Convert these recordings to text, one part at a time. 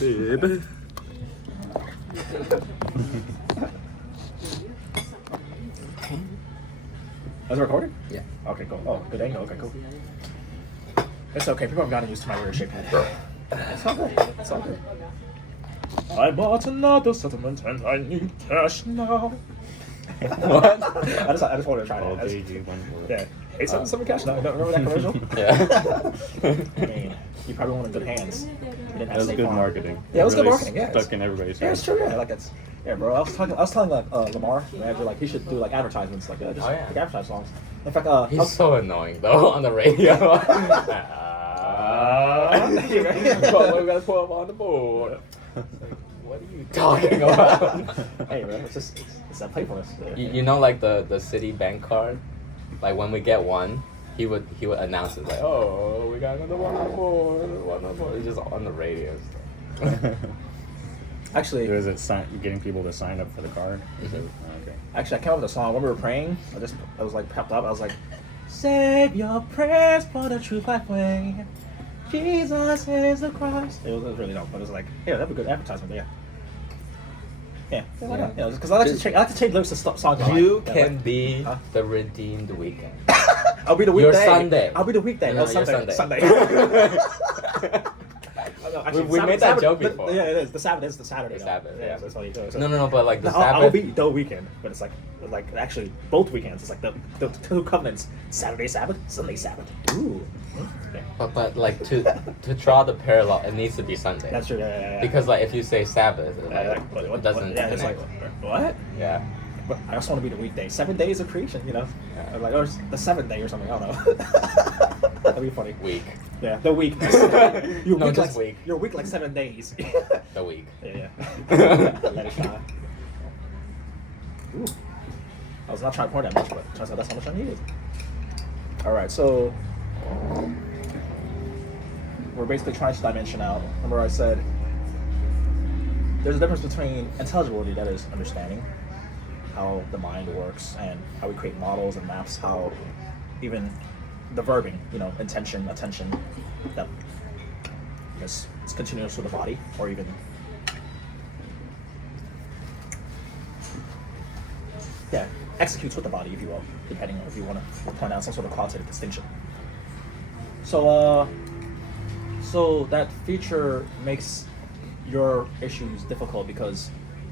Baby. Is it recording? Yeah. Okay, cool. Oh, good angle. Okay, cool. It's okay. People have gotten used to my weird shaped head. It's all good. It's all good. I bought another settlement and I need cash now. What? I just wanted to try that. Yeah. 877 cash now. You don't remember that commercial? Yeah. I mean, you probably won in good hands. You didn't have That was good marketing. Yeah, it was really good marketing. Yeah, stuck in everybody's yeah, head. it's true. Yeah, like it's. Yeah, bro. I was telling like Lamar, manager, like he should do like advertisements, like just like advertise songs. In fact, He's so annoying though on the radio. What we gotta put up on the board? What are you talking about? Hey, man, it's that playfulness. You know, like the Citibank card, like when we get one, he would announce it like, oh, we got another one on board. It's just on the radio. Actually, Was it getting people to sign up for the card? Mm-hmm. Okay. Actually, I came up with a song when we were praying. I was like pepped up. I was like, save your prayers for the true life way. Jesus is the Christ. It was really dope, but it was like, yeah, that'd be a good advertisement. Yeah. Yeah. Why not? Yeah, because I like to change lyrics to songs. You can be the redeemed weekend. I'll be the weekday. Your Sunday. I'll be the weekday. No, Sunday. Sunday. Actually, we made that joke Sabbath, before. Yeah, it is. The Sabbath is the Saturday. The Sabbath, yeah. That's what you do. So. No, but like the I'll Sabbath. be the weekend, but it's like actually both weekends. It's like the two covenants: Saturday Sabbath, Sunday Sabbath. Ooh. Okay. But like to draw the parallel, it needs to be Sunday. That's true. Yeah. Because like if you say Sabbath, it, What it doesn't yeah, it's like connect. what? Yeah. But I also want to be the weekday. 7 days of creation, you know. Yeah. I'm like, or the seventh day or something. I don't know. That'd be funny. Week. Yeah, the week. Your No, week just like, week. Your week like 7 days. The week. Yeah. Let it shine. Ooh. I was not trying to pour that much, but turns out that's how much I needed. All right, so we're basically trying to dimension out. Remember I said there's a difference between intelligibility, that is understanding how the mind works and how we create models and maps, how even the verbing, intention, attention, that is continuous with the body, or even executes with the body, if you will, depending on if you want to point out some sort of qualitative distinction. So that feature makes your issues difficult because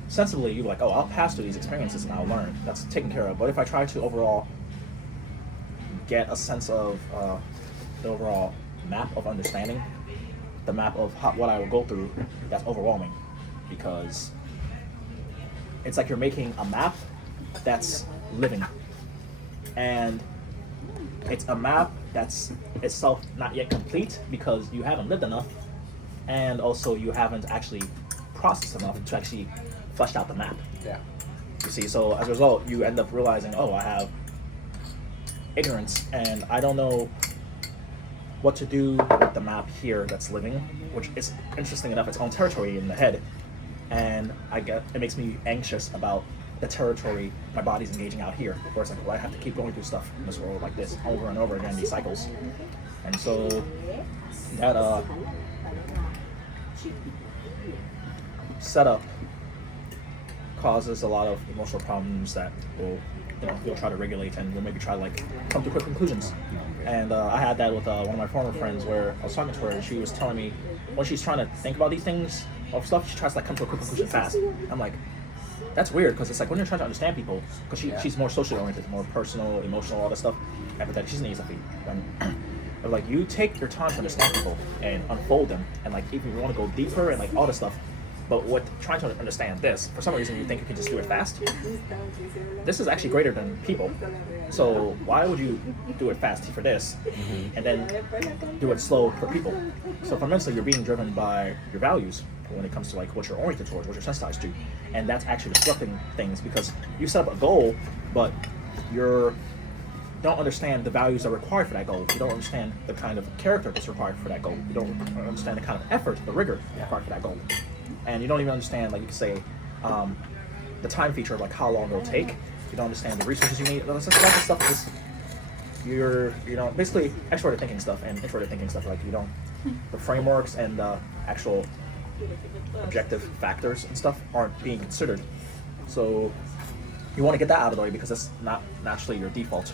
sensibly you're like, oh, I'll pass through these experiences and I'll learn. That's taken care of. But if I try to overall get a sense of the overall map of understanding, the map of what I will go through, that's overwhelming because it's like you're making a map that's living, and it's a map that's itself not yet complete because you haven't lived enough, and also you haven't actually processed enough to actually flesh out the map. Yeah. You see, so as a result, you end up realizing, oh, I have ignorance, and I don't know what to do with the map here that's living, which is interesting enough, its own territory in the head, and it makes me anxious about the territory my body's engaging out here, where it's like, well, I have to keep going through stuff in this world like this over and over again, these cycles. And so that setup causes a lot of emotional problems that you'll try to regulate, and you'll maybe try to like come to quick conclusions. And I had that with one of my former friends, where I was talking to her and she was telling me when she's trying to think about these things of stuff, she tries to like come to a quick conclusion fast. I'm like, that's weird, because it's like when you're trying to understand people, because she's more socially oriented, more personal, emotional, all that stuff. Empathetic, she's an ESFP. But like, you take your time to understand people and unfold them, and like if you want to go deeper and like all this stuff. But trying to understand this, for some reason you think you can just do it fast. This is actually greater than people. So why would you do it fast for this, and then do it slow for people? So fundamentally, you're being driven by your values when it comes to like what you're oriented towards, what you're sensitized to, and that's actually disrupting things because you set up a goal, but you don't understand the values that are required for that goal. You don't understand the kind of character that's required for that goal. You don't understand the kind of effort, the rigor required for that goal. And you don't even understand, like you could say, the time feature of like how long it'll take. You don't understand the resources you need. That's the stuff is you're basically extroverted thinking stuff and introverted thinking stuff. Like you don't the frameworks and the actual objective factors and stuff aren't being considered. So you want to get that out of the way because that's not naturally your default.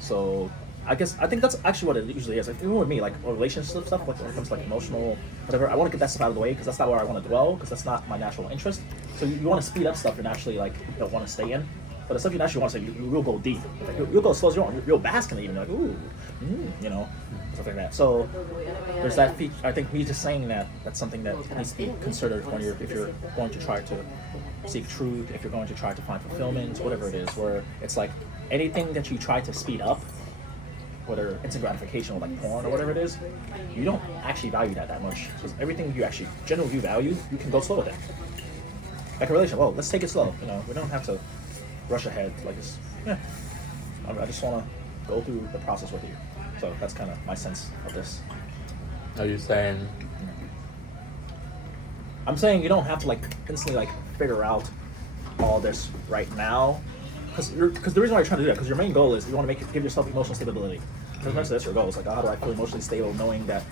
So I think that's actually what it usually is. Like, even with me, like relationship stuff, like when it comes to like emotional, whatever, I want to get that stuff out of the way because that's not where I want to dwell because that's not my natural interest. So you want to speed up stuff you're naturally like you don't want to stay in. But the stuff you naturally want to say, you'll go deep. Like, you'll go as slow as you want. You'll bask in it even like, ooh, you know, stuff like that. So there's that feature. I think me just saying that's something that needs to be considered when if you're going to try to seek truth, if you're going to try to find fulfillment, whatever it is, where it's like anything that you try to speed up, whether instant gratification or like porn or whatever it is, you don't actually value that much. Because everything you actually generally value, you can go slow with it. Like a relationship, well, let's take it slow. You know, we don't have to rush ahead. Like, I just want to go through the process with you. So that's kind of my sense of this. Are you saying? I'm saying you don't have to like instantly like figure out all this right now, because the reason why you're trying to do that, because your main goal is you want to give yourself emotional stability. Because that's your goal. It's like, how do I feel emotionally stable, knowing that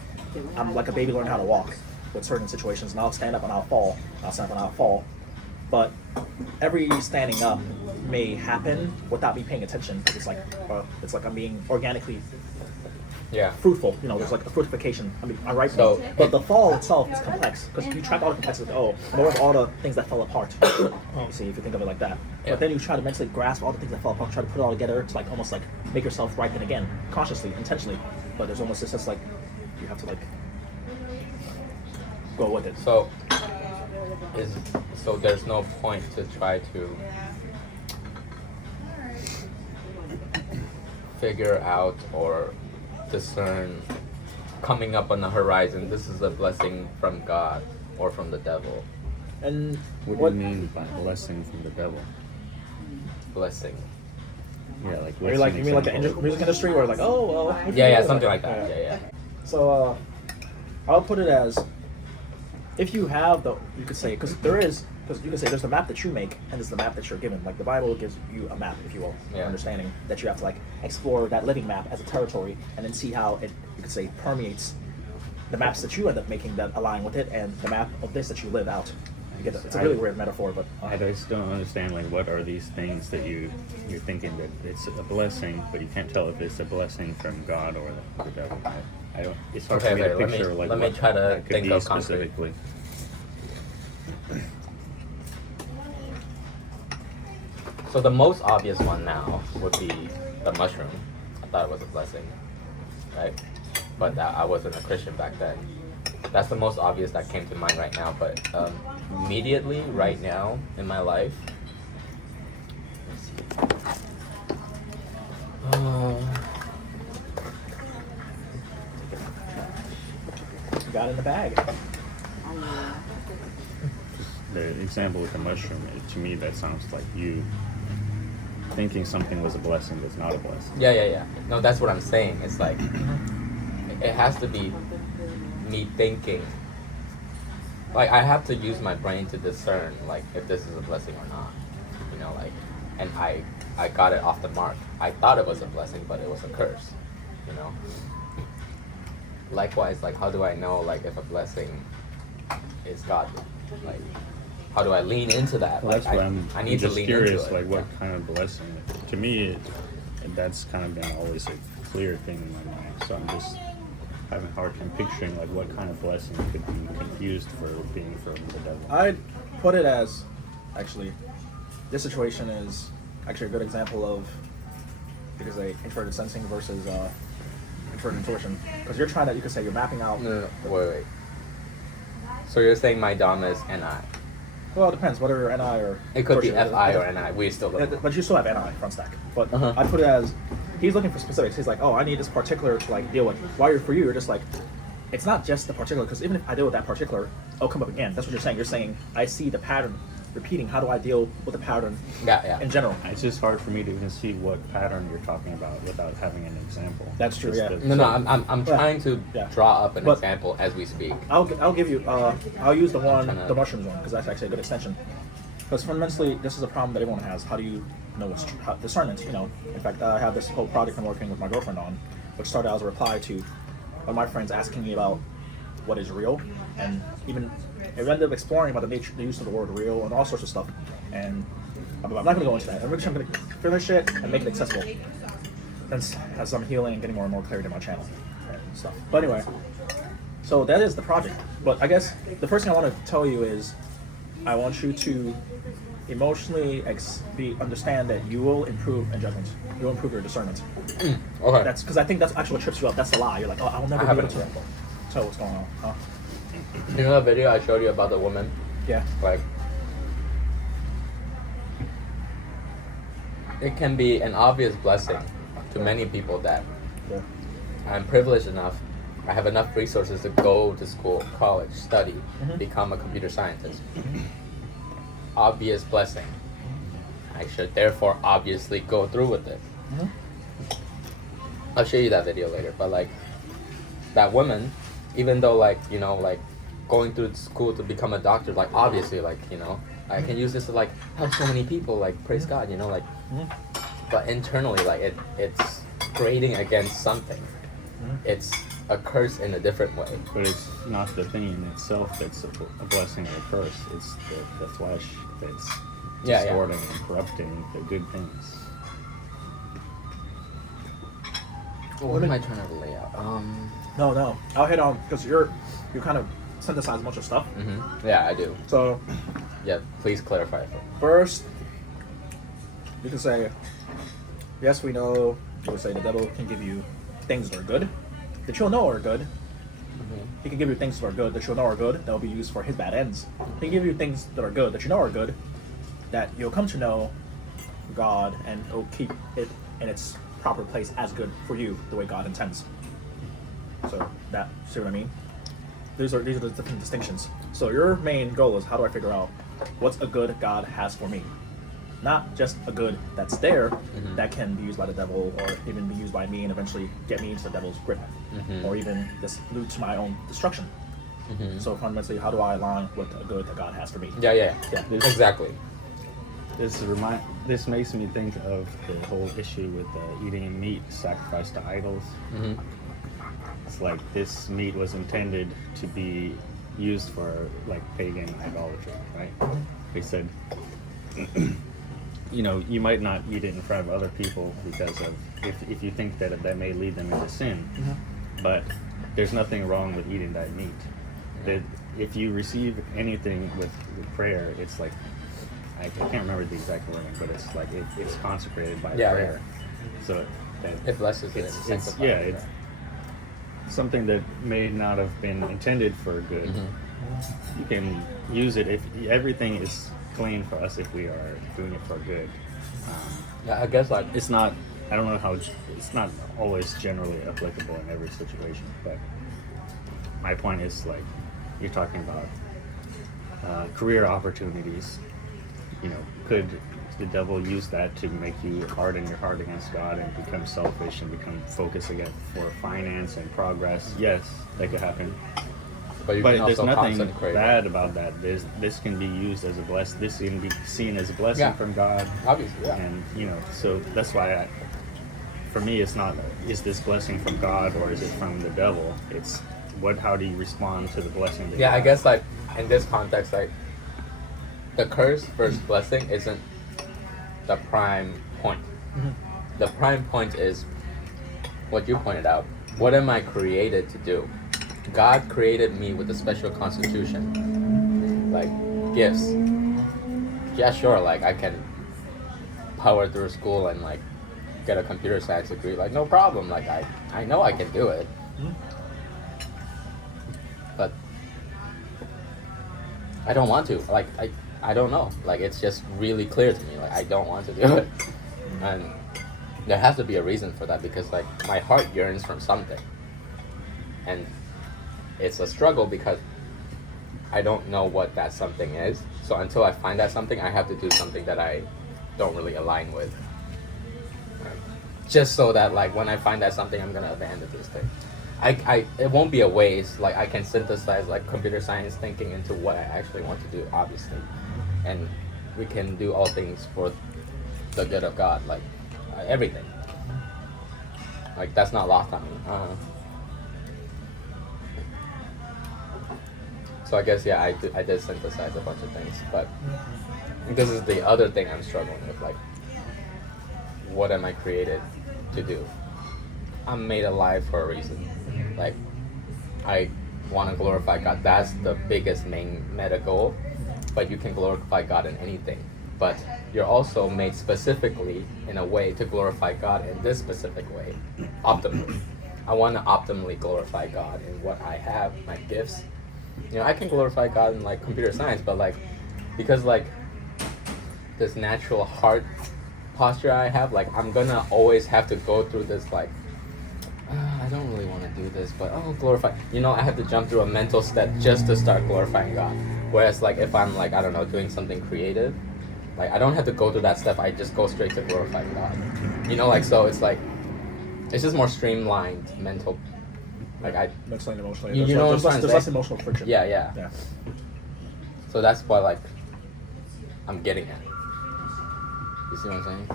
I'm like a baby learning how to walk with certain situations, and I'll stand up and I'll fall. I'll stand up and I'll fall. But every standing up may happen without me paying attention. It's like I'm being organically fruitful. You know, there's like a fruitification. I mean, I write. So, but the fall itself is complex because you track all the complexity. Oh, more of all the things that fell apart. See, if you think of it like that. Yeah. But then you try to mentally grasp all the things that fell apart, try to put it all together to like almost like make yourself ripen again, consciously, intentionally. But there's almost this sense like you have to like go with it. So there's no point to try to figure out or discern coming up on the horizon, this is a blessing from God or from the devil. And What do you mean by blessing from the devil? Blessing. Yeah, like Are you like you mean like the music industry where like Yeah, something like that. Yeah. So I'll put it as if you have you could say because you could say there's the map that you make and there's the map that you're given. Like the Bible gives you a map, if you will, understanding that you have to like explore that living map as a territory and then see how it, you could say, permeates the maps that you end up making that align with it and the map of this that you live out. You get that? It's a really weird metaphor, but I just don't understand like what are these things that you're thinking that it's a blessing, but you can't tell if it's a blessing from God or the devil. I don't. It's hard for me to picture let me try to that could think be of specifically. So the most obvious one now would be the mushroom. I thought it was a blessing, right? But I wasn't a Christian back then. That's the most obvious that came to mind right now. But immediately, right now in my life, you got it in the bag. The example with the mushroom, to me, that sounds like you thinking something was a blessing that's not a blessing. Yeah. No, that's what I'm saying. It's like it has to be me thinking. Like I have to use my brain to discern like if this is a blessing or not. You know, like, and I got it off the mark. I thought it was a blessing, but it was a curse. You know. Likewise, like how do I know like if a blessing is godly? Like how do I lean into that? Well, like that's what I need to just lean curious, into it. like what kind of blessing? To me, that's kind of been always a clear thing in my mind. So I'm just having a hard time picturing like what kind of blessing could be confused for being from the devil. I'd put it as, actually, this situation is actually a good example of, because introverted sensing versus introverted intuition. Because you're trying to, you could say you're mapping out. No, wait. So you're saying my Dom is NI? Well, it depends, whether NI or... It could be torsion. FI or NI. We still don't know. But you still have NI front stack. But Uh-huh. I'd put it as, he's looking for specifics. He's like, oh, I need this particular to like deal with. While for you, you're just like, it's not just the particular, because even if I deal with that particular, it'll come up again. That's what you're saying. You're saying, I see the pattern repeating. How do I deal with the pattern in general? It's just hard for me to even see what pattern you're talking about without having an example. That's true, Just yeah. No, I'm trying to draw up an But- example as we speak. I'll give you, I'll use the tryna- the mushrooms one, because that's actually a good extension. Because fundamentally, this is a problem that everyone has. How do you know what's discernment? You know, in fact, I have this whole project I'm working with my girlfriend on, which started as a reply to one of my friends asking me about what is real, and even it ended up exploring about the use of the word real and all sorts of stuff. And I'm not going to go into that. I'm going to finish it and make it accessible. As I'm healing and getting more and more clarity in my channel and stuff. But anyway, so that is the project. But I guess the first thing I want to tell you is I want you to emotionally understand that you will improve in judgment. You will improve your discernment. Okay. That's because I think that's actually what trips you up. That's the lie. You're like, oh, I'll never be able to tell what's going on. Huh? You know that video I showed you about the woman? Yeah. Like, it can be an obvious blessing to many people that Yeah. I'm privileged enough, I have enough resources to go to school, college, study, become a computer scientist. Obvious blessing. I should therefore obviously go through with it. I'll show you that video later, but like, that woman, even though like, you know, like going through school to become a doctor, like obviously like, you know, I can use this to like help so many people, like praise God, you know, like, but internally like it's grading against something. It's a curse in a different way. But it's not the thing in itself that's a blessing or a curse. It's the flesh that's distorting and corrupting the good things. What am I trying to lay out? No. I'll hit on because you kind of synthesize a bunch of stuff. Yeah, I do. So Yeah, please clarify for me. first, you can say, yes, we know. You would say the devil can give you things that are good, that you'll know are good. He can give you things that are good that you'll know are good, that will be used for his bad ends. He can give you things that are good that you know are good, that you'll come to know God, and it'll keep it in its proper place as good for you, the way God intends. So that, see what I mean? These are the different distinctions. So your main goal is, how do I figure out what's a good God has for me? Not just a good that's there that can be used by the devil, or even be used by me and eventually get me into the devil's grip, or even just lead to my own destruction. So fundamentally, how do I align with a good that God has for me? Yeah. Exactly. This makes me think of the whole issue with eating meat sacrificed to idols. It's like this meat was intended to be used for like pagan idolatry, right? They said, you know, you might not eat it in front of other people because of if you think that may lead them into sin, but there's nothing wrong with eating that meat. That if you receive anything with prayer, it's like I can't remember the exact wording, but it's like it's consecrated by prayer. So that It blesses it. it's something that may not have been intended for good. You can use it if everything is clean for us if we are doing it for good. Yeah, I guess like It's not. I don't know how. It's not always generally applicable in every situation, but my point is like you're talking about career opportunities. You know, could the devil use that to make you harden your heart against God and become selfish and become focused again for finance and progress? Yes, that could happen. but you But can there's also nothing consecrate bad about that. This can be used as a blessing. This can be seen as a blessing Yeah. from God. Obviously, yeah. And you know, so that's why for me, it's not is this blessing from God or is it from the devil? It's how do you respond to the blessing? That Yeah, you I have? guess like in this context, like the curse versus blessing isn't the prime point. The prime point is what you pointed out. What am I created to do? God created me with a special constitution, like gifts. Yeah, sure, like I can power through school and like get a computer science degree, like no problem. Like I know I can do it. But I don't want to. Like I don't know. Like it's just really clear to me. Like I don't want to do it, and there has to be a reason for that because like my heart yearns from something, and it's a struggle because I don't know what that something is. So until I find that something, I have to do something that I don't really align with, just so that like when I find that something, I'm gonna abandon this thing. It won't be a waste. Like I can synthesize like computer science thinking into what I actually want to do, obviously, and we can do all things for the good of God, like everything. Like that's not lost on me. So I guess I did synthesize a bunch of things, but this is the other thing I'm struggling with. Like, what am I created to do? I'm made alive for a reason. Like, I want to glorify God. That's the biggest main meta goal. But you can glorify God in anything. But you're also made specifically in a way to glorify God in this specific way, optimally. I want to optimally glorify God in what I have, my gifts. You know, I can glorify God in like computer science, but like, because like this natural heart posture I have, like I'm gonna always have to go through this like, I don't really want to do this, but glorify. You know, I have to jump through a mental step just to start glorifying God. Whereas like if I'm like, I don't know, doing something creative, like I don't have to go through that step. I just go straight to glorifying God. You know, like so it's like, it's just more streamlined mental. Like I mentally and emotionally. You know there's less emotional friction. Yeah. So that's why like I'm getting at. You see what I'm saying?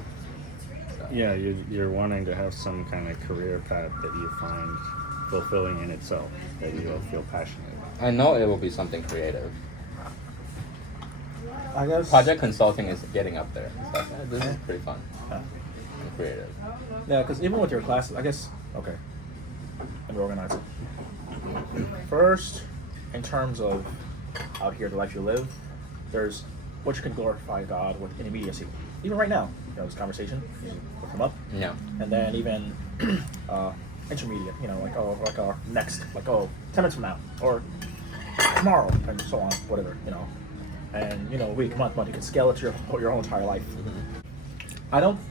So. Yeah, you're wanting to have some kind of career path that you find fulfilling in itself, that you will feel passionate about. I know it will be something creative. I guess Project consulting is getting up there. So this is pretty fun and creative. Yeah, because even with your classes, I guess, okay, let me organize it. First, in terms of out here, the life you live, there's what you can glorify God with in immediacy. Even right now, you know, this conversation, you will come up. Yeah. And then even intermediate, you know, like our next, 10 minutes from now, or tomorrow, and so on, whatever, you know. And, you know, week, month, you can scale it to your whole entire life.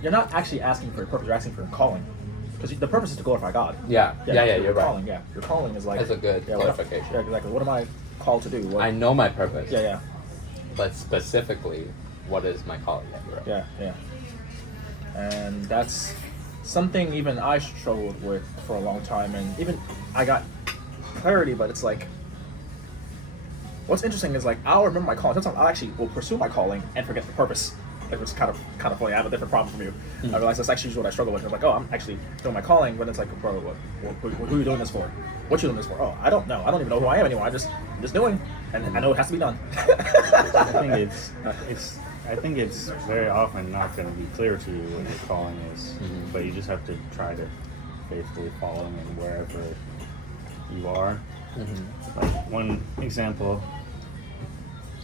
You're not actually asking for a purpose, you're asking for a calling. Because the purpose is to glorify God. Yeah, you're right. Calling, yeah. Your calling is like... That's a good clarification. Yeah, exactly. What am I called to do? I know my purpose. Yeah. But specifically, what is my calling? Yeah. And that's something even I struggled with for a long time. And even I got clarity, but it's like... What's interesting is like, I'll remember my calling. Sometimes I actually will pursue my calling and forget the purpose. Like, it's kind of funny. I have a different problem from you. I realize that's actually what I struggle with. I'm like, I'm actually doing my calling, but it's like, bro, who are you doing this for? What you doing this for? Oh, I don't know. I don't even know who I am anymore. I'm just doing, and I know it has to be done. I think it's very often not going to be clear to you what your calling is, but you just have to try to faithfully follow in wherever you are. Like one example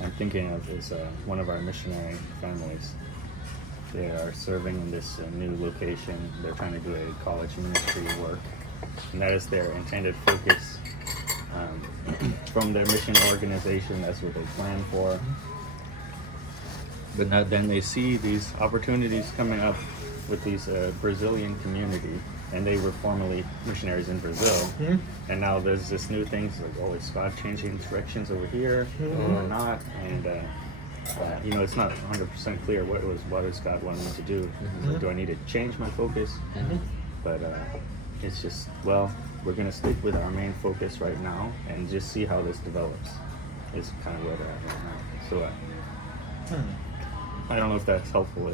I'm thinking of is one of our missionary families. They are serving in this new location. They're trying to do a college ministry work, and that is their intended focus. From their mission organization, that's what they plan for. But now, then they see these opportunities coming up with these Brazilian community, and they were formerly missionaries in Brazil, and now there's this new thing, it's like, is God changing directions over here or not? And you know, it's not 100% clear what is God wanting me to do. Do I need to change my focus? But it's just, well, we're going to stick with our main focus right now and just see how this develops, is kind of where they're at right now. So I don't know if that's helpful.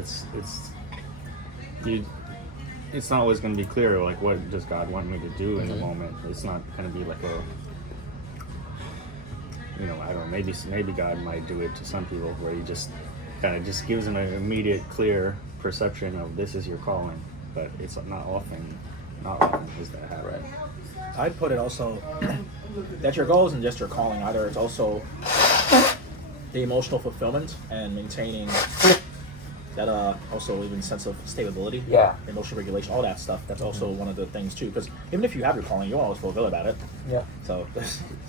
It's not always going to be clear, like, what does God want me to do in the moment. It's not going to be like you know, I don't know, maybe God might do it to some people where he just kind of just gives an immediate, clear perception of this is your calling, but it's not often does that happen. Right. I'd put it also that your goal isn't just your calling either. It's also the emotional fulfillment and maintaining that also even sense of stability, emotional regulation, all that stuff. That's also one of the things too. Because even if you have your calling, you won't always feel good about it. Yeah. So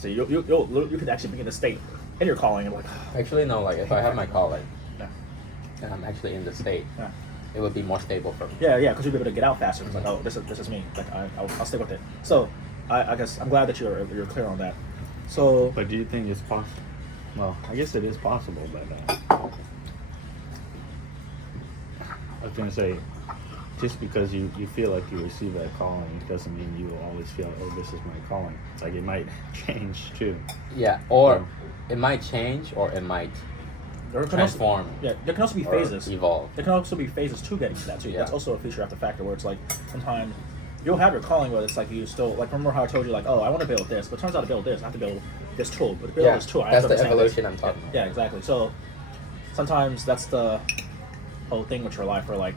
you could actually be in a state in your calling and like. Actually, no. Like if I have my calling, and I'm actually in the state, it would be more stable for me. Yeah, because you'll be able to get out faster. It's like, oh, this is me. Like I'll stick with it. So I guess I'm glad that you're clear on that. So. But do you think it's possible? Well, I guess it is possible, but. I was going to say, just because you feel like you receive that calling doesn't mean you will always feel, this is my calling. It's like it might change too. Yeah, or it might change, or it might transform. There can also be phases. Evolve. There can also be phases to getting to that too. Yeah. That's also a feature you have to factor where it's like sometimes you'll have your calling, but it's like you still like remember how I told you like, oh, I want to build this, but it turns out to build this, I have to build this tool, but to build this tool, I have that's to the understand this. evolution I'm talking about. Yeah, exactly. So sometimes that's the whole thing with your life, where like,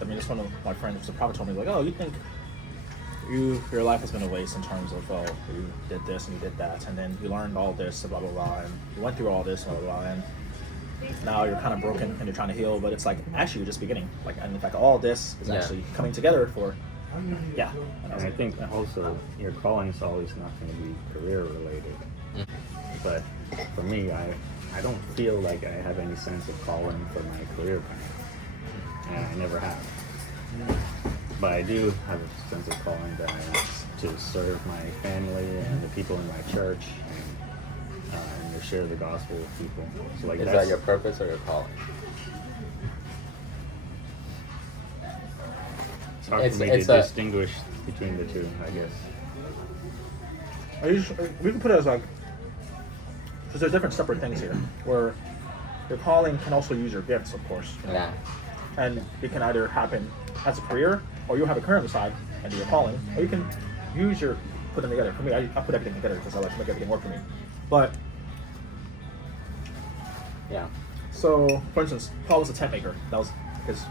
I mean, just one of my friends, the prophet told me like, oh, you think your life has been a waste in terms of, oh, you did this and you did that, and then you learned all this, blah blah blah, and you went through all this, blah blah blah, and now you're kind of broken and you're trying to heal, but it's like actually you're just beginning. Like, and in fact, all this is actually coming together for, yeah. And I think also your calling is always not going to be career related. But for me, I don't feel like I have any sense of calling for my career path, and I never have. But I do have a sense of calling that I want to serve my family and the people in my church, and to share the gospel with people. So like, Is that your purpose or your calling? It's hard for me to distinguish between the two, I guess. We can put it as like, because there's different separate things here, where your calling can also use your gifts, of course. Yeah. And it can either happen as a career, or you have a career on the side and do your calling, or you can put them together. For me, I put everything together because I like to make everything work for me. But yeah. So, for instance, Paul was a tent maker. That was his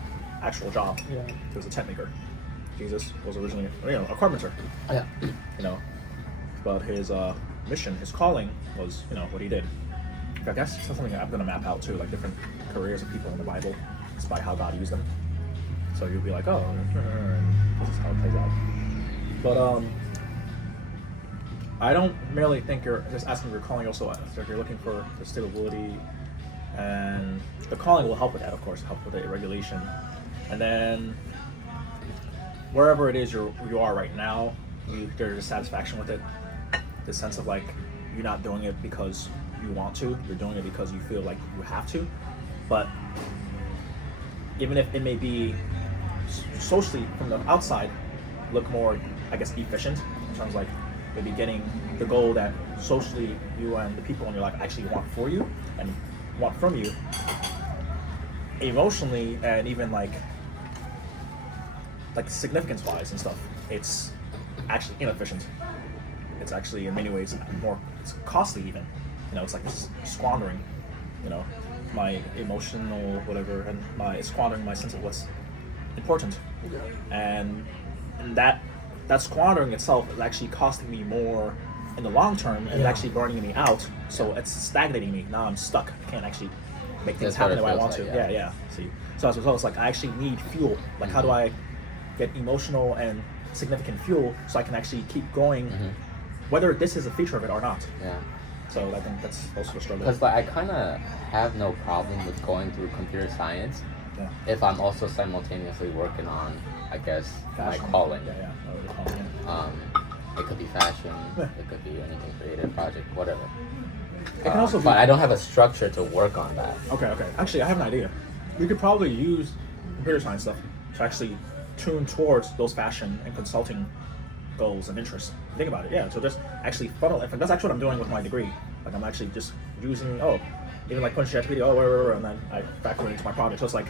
actual job. Yeah. He was a tent maker. Jesus was originally, a carpenter. Yeah. But his mission, his calling was, what he did. I guess it's something I'm gonna map out too, like different careers of people in the Bible, just by how God used them. So you'll be like, oh, this is how it plays out. But I don't merely think you're just asking your calling also. If you're looking for the stability, and the calling will help with that, of course, help with the regulation. And then wherever it is you are right now, there's a satisfaction with it. The sense of like you're not doing it because you want to, you're doing it because you feel like you have to. But even if it may be socially from the outside look more, I guess, efficient in terms of like maybe getting the goal that socially you and the people in your life actually want for you and want from you, emotionally and even like significance wise and stuff, it's actually inefficient. It's actually in many ways it's costly even. It's like squandering, my emotional whatever, and squandering my sense of what's important. And that squandering itself is actually costing me more in the long term, and actually burning me out. So it's stagnating me. Now I'm stuck. I can't actually make things happen the way I want to. Yeah. See, so as a result, it's like I actually need fuel. Like, how do I get emotional and significant fuel so I can actually keep going, whether this is a feature of it or not? Yeah. So I think that's also a struggle. Because I kind of have no problem with going through computer science if I'm also simultaneously working on, I guess, fashion. my calling. Yeah. It could be fashion, it could be anything creative, project, whatever. It can also be, but I don't have a structure to work on that. Okay. Actually, I have an idea. We could probably use computer science stuff to actually tune towards those fashion and consulting goals and interests. Think about it, yeah. So just actually funnel. In fact, that's actually what I'm doing with my degree. Like, I'm actually just using, even like punching ChatGPT, and then I factor it into my project. So it's like,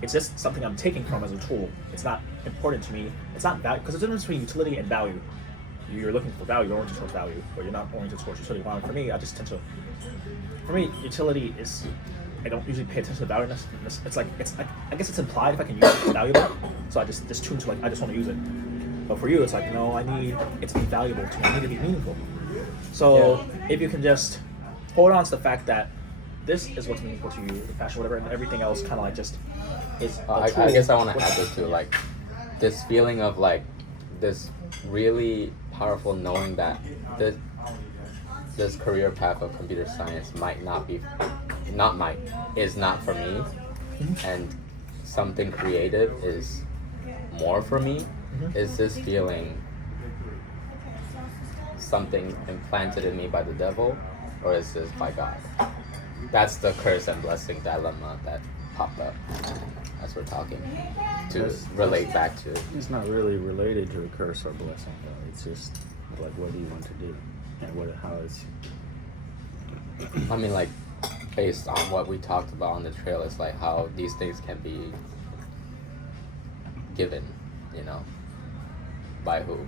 it's just something I'm taking from as a tool. It's not important to me. It's not value, because there's a difference between utility and value. You're looking for value, you're oriented towards value, but you're not oriented towards utility. For me, utility is, I don't usually pay attention to value. It's like, I guess it's implied if I can use it, it's valuable. So I just tune to like, I just want to use it. But for you, it's like, no, I need it to be valuable to me. I need it to be meaningful. So if you can just hold on to the fact that this is what's meaningful to you, the fashion, whatever, and everything else kind of like just is. I guess I want to add this too, like this feeling of like this really powerful knowing that this career path of computer science is not for me, and something creative is more for me. Is this feeling something implanted in me by the devil, or is this by God? That's the curse and blessing dilemma that popped up as we're talking to relate back to. It's not really related to a curse or blessing, though. It's just like, what do you want to do, and how is. I mean, like, based on what we talked about on the trail, it's like how these things can be given, by who?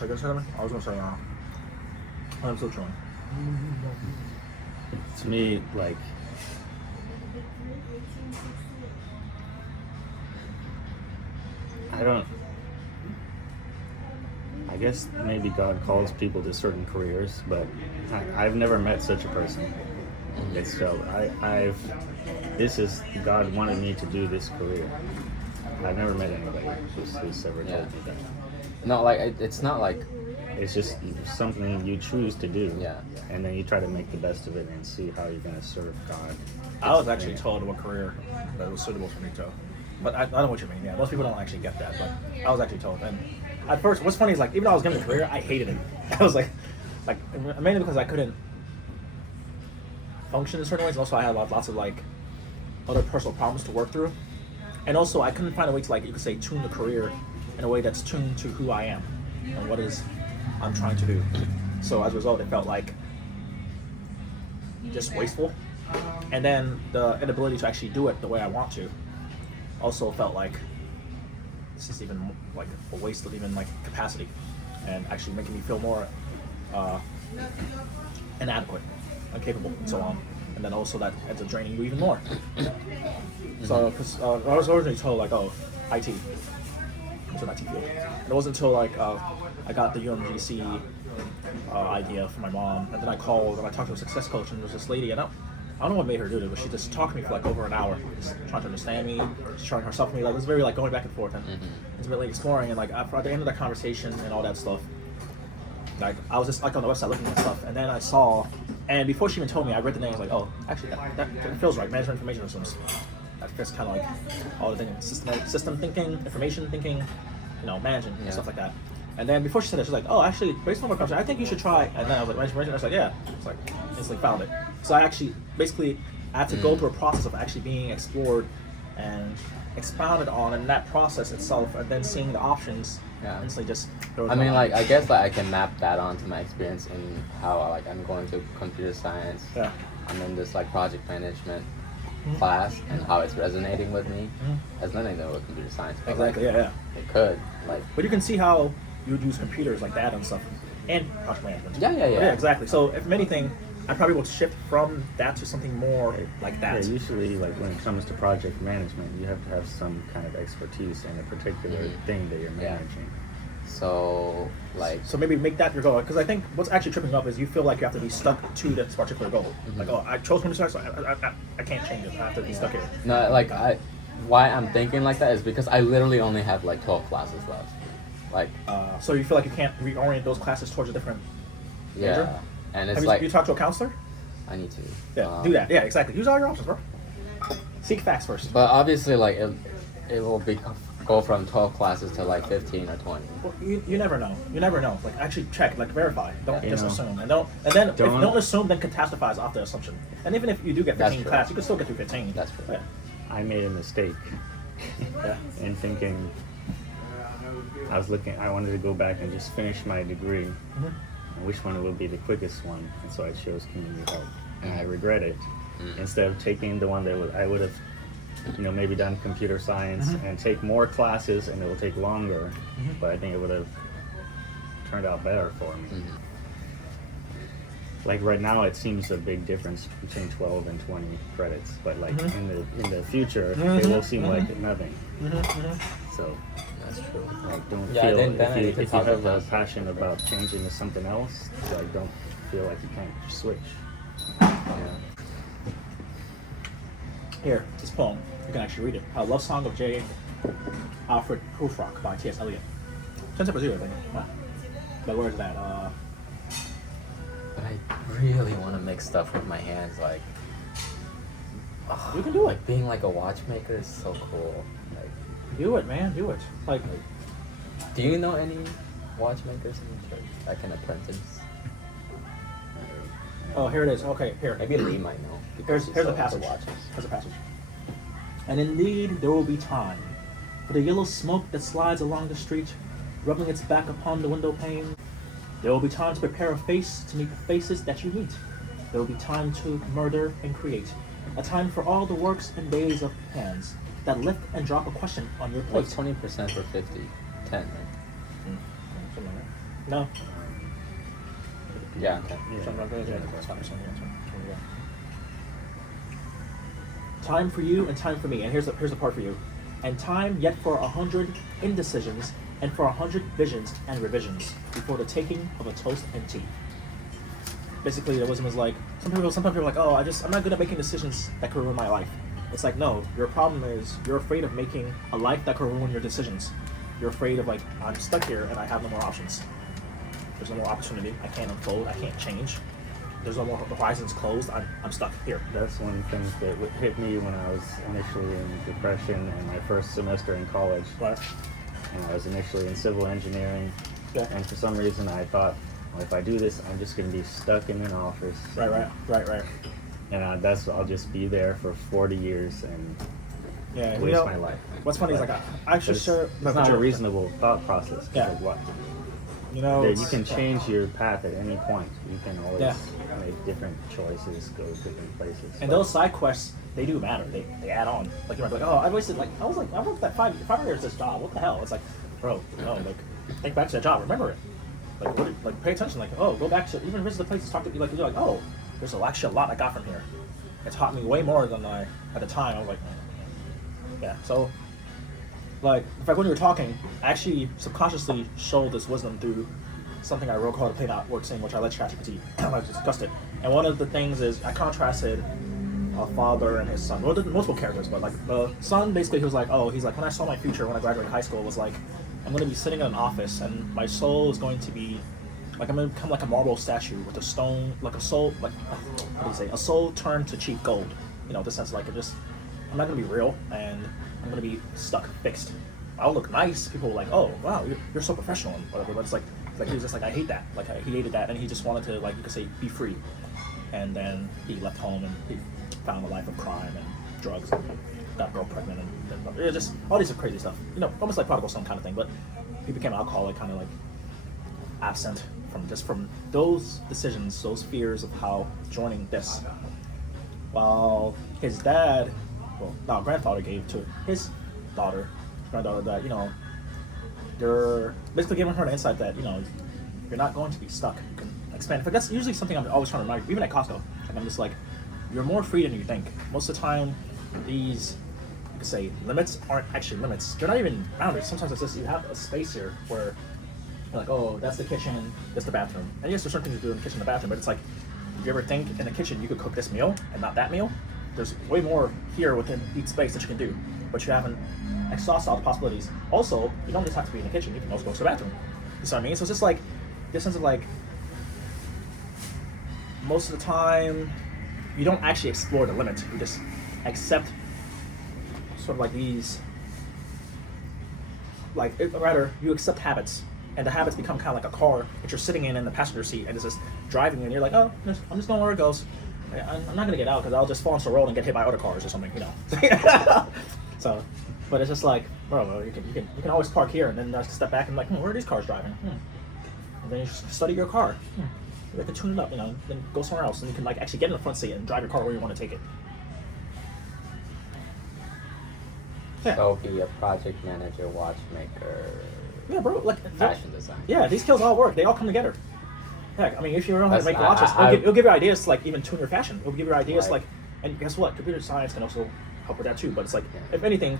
I guess I was gonna say, I'm still chewing. To me, like, I guess maybe God calls people to certain careers, but I've never met such a person. It's so this is God wanted me to do this career. I've never met anybody who's ever told me that. No, like it's not like It's just something you choose to do. Yeah. And then you try to make the best of it and see how you're going to serve God. I was actually told what career that was suitable for me too. But I know what you mean. Yeah, most people don't actually get that. But I was actually told. And at first, what's funny is like even though I was given a career, I hated it. I was like mainly because I couldn't function in certain ways. And also, I had lots of like other personal problems to work through. And also, I couldn't find a way to like you could say tune the career in a way that's tuned to who I am and what is I'm trying to do. So as a result, it felt like just wasteful. And then the inability to actually do it the way I want to also felt like this is even like a waste of even like capacity and actually making me feel more inadequate, incapable, and so on. And then also that ends up draining you even more. So, because I was originally told like, oh, IT, it's an IT field. And it wasn't until like I got the UMGC idea from my mom, and then I called and I talked to a success coach, and there was this lady, and I don't know what made her do it, but she just talked to me for like over an hour, just trying to understand me, just trying herself to me. Like it was very like going back and forth and intimately exploring. And like after at the end of that conversation and all that stuff, like I was just like on the website looking at stuff, and then I saw, and before she even told me, I read the name. I was like, oh, actually that feels right. Management information systems. That fits kind of like all the things, system thinking, information thinking, managing and stuff like that. And then before she said it, she was like, oh, actually, based on my conversation, I think you should try. And then I was like, management, I was like, yeah. It's like, instantly found it. So I actually, basically, I had to go through a process of actually being explored and expounded on, and that process itself, and then seeing the options, instantly just. I mean, like, I guess like I can map that onto my experience in how like I'm going to computer science. Yeah. I'm in this like project management class, and how it's resonating with me has nothing to do with computer science. But, Exactly. like, Yeah. It could like. But you can see how you would use computers like that and stuff, and project management. Yeah. Exactly. So if anything, I probably will shift from that to something more like that. Yeah, usually, like when it comes to project management, you have to have some kind of expertise in a particular thing that you're managing. So, like... So maybe make that your goal, because I think what's actually tripping you up is you feel like you have to be stuck to this particular goal. Like, oh, I chose computer science, so I can't change it. I have to be stuck here. No, like, why I'm thinking like that is because I literally only have like 12 classes left. Like... so you feel like you can't reorient those classes towards a different major? And it's have like... you talked to a counselor? I need to. Yeah, do that. Yeah, exactly. Use all your options, bro. Seek facts first. But obviously, like, it will go from 12 classes to like 15 or 20. Well, you never know. You never know. Like actually check, like verify. Don't just assume. And don't assume, then catastrophize off the assumption. And even if you do get 15 class, you can still get through 15. That's true. Yeah. I made a mistake in thinking I wanted to go back and just finish my degree. And which one would be the quickest one? And so I chose community health. And I regret it. Instead of taking the one that I would have maybe done computer science and take more classes, and it will take longer, but I think it would have turned out better for me. Like right now, it seems a big difference between 12 and 20 credits, but like in the future, it will seem like nothing. So that's true. Like don't Yeah, feel if you have a passion about changing to something else, like don't feel like you can't switch. Here, this poem. You can actually read it. A Love Song of J. Alfred Prufrock by T.S. Eliot. 10 Brazil, I think. Wow. But where's that? But I really want to make stuff with my hands, like... You can do it. Like, being like a watchmaker is so cool. Like, do it, man. Do it. Like, do you know any watchmakers in the church I can apprentice? oh, here it is. Okay, here. Maybe Lee might know. Here's the passage. Here's the passage. And indeed, there will be time for the yellow smoke that slides along the street, rubbing its back upon the window pane. There will be time to prepare a face to meet the faces that you meet. There will be time to murder and create. A time for all the works and days of hands. that lift and drop a question on your plate. What's 20% for 50? 10, right? Something like that. No. Yeah, 10. Yeah. Something like that. Yeah, it's fine. Yeah. Time for you and time for me. And here's the part for you. And time yet for 100 indecisions and for 100 visions and revisions before the taking of a toast and tea. Basically, the wisdom is like, sometimes people are like, oh, I'm not good at making decisions that could ruin my life. It's like, no, your problem is you're afraid of making a life that could ruin your decisions. You're afraid of like, I'm stuck here and I have no more options. There's no more opportunity. I can't unfold. I can't change. There's no more horizons closed. I'm stuck here. That's one of the things that hit me when I was initially in depression and my first semester in college. Right. And I was initially in civil engineering. Yeah. And for some reason I thought, well, if I do this, I'm just going to be stuck in an office. Right. And I'll just be there for 40 years and Yeah. waste my life. What's funny is like I actually It's sure not a reasonable thought process. 'Cause Yeah. like what? You know, Yeah, you can change your path at any point. You can always Yeah. make different choices, go different places. and those side quests, they do matter. They add on. Like you're like, oh, I wasted like I worked that 5 years this job. What the hell? It's like, bro, no, like think back to that job. Remember it. Like pay attention. Like, oh, go back to even visit the places. Talk to you. Like you're like, oh, there's actually a lot I got from here. It taught me way more than I at the time. I was like, yeah. So, like, in fact, when you were talking, I actually subconsciously showed this wisdom through something I wrote called a plain out word scene, which I let ChatGPT. I discussed it. And one of the things is I contrasted a father and his son. Well, multiple characters, but like the son, basically, he was like, when I saw my future when I graduated high school, it was like, I'm going to be sitting in an office and my soul is going to be, like, I'm going to become like a marble statue with a stone, like a soul, like, how do you say, a soul turned to cheap gold. You know, this sense, like, I'm not going to be real and I'm going to be stuck, fixed. I'll look nice. People are like, oh, wow, you're so professional and whatever. But it's like he was just like, I hate that. Like, he hated that, and he just wanted to, like, you could say, be free. And then he left home and he found a life of crime and drugs and got a girl pregnant and it just all these crazy stuff. You know, almost like prodigal son kind of thing. But he became alcoholic, kind of like absent from those decisions, those fears of how joining this. While his grandfather gave to his granddaughter that, you know, they're basically giving her an insight that, you know, you're not going to be stuck. You can expand. In fact, that's usually something I'm always trying to remind you, even at Costco. And I'm just like, you're more free than you think. Most of the time, these, you could say, limits aren't actually limits. They're not even boundaries. Sometimes it's just you have a space here where you're like, oh, that's the kitchen, that's the bathroom. And yes, there's certain things you do in the kitchen and the bathroom, but it's like, if you ever think in the kitchen you could cook this meal and not that meal, there's way more here within each space that you can do. But you haven't exhausted all the possibilities. Also, you don't just have to be in the kitchen, you can also go to the bathroom. You see what I mean? So it's just like this sense of like, most of the time, you don't actually explore the limit. You just accept sort of like these, rather, you accept habits. And the habits become kind of like a car that you're sitting in the passenger seat and it's just driving you and you're like, oh, I'm just going where it goes. I'm not going to get out because I'll just fall into the road and get hit by other cars or something, you know. So, but it's just like, bro, you can always park here and then step back and like, where are these cars driving? And then you just study your car. You can tune it up, you know, then go somewhere else and you can like actually get in the front seat and drive your car where you want to take it. Yeah. So be a project manager, watchmaker, Yeah, bro, like fashion design. Yeah, these skills all work. They all come together. Heck, I mean, if you know how to make watches, it'll give you ideas to like even tune your fashion. It'll give you ideas like, and guess what? Computer science can also help with that too. But it's like, if anything,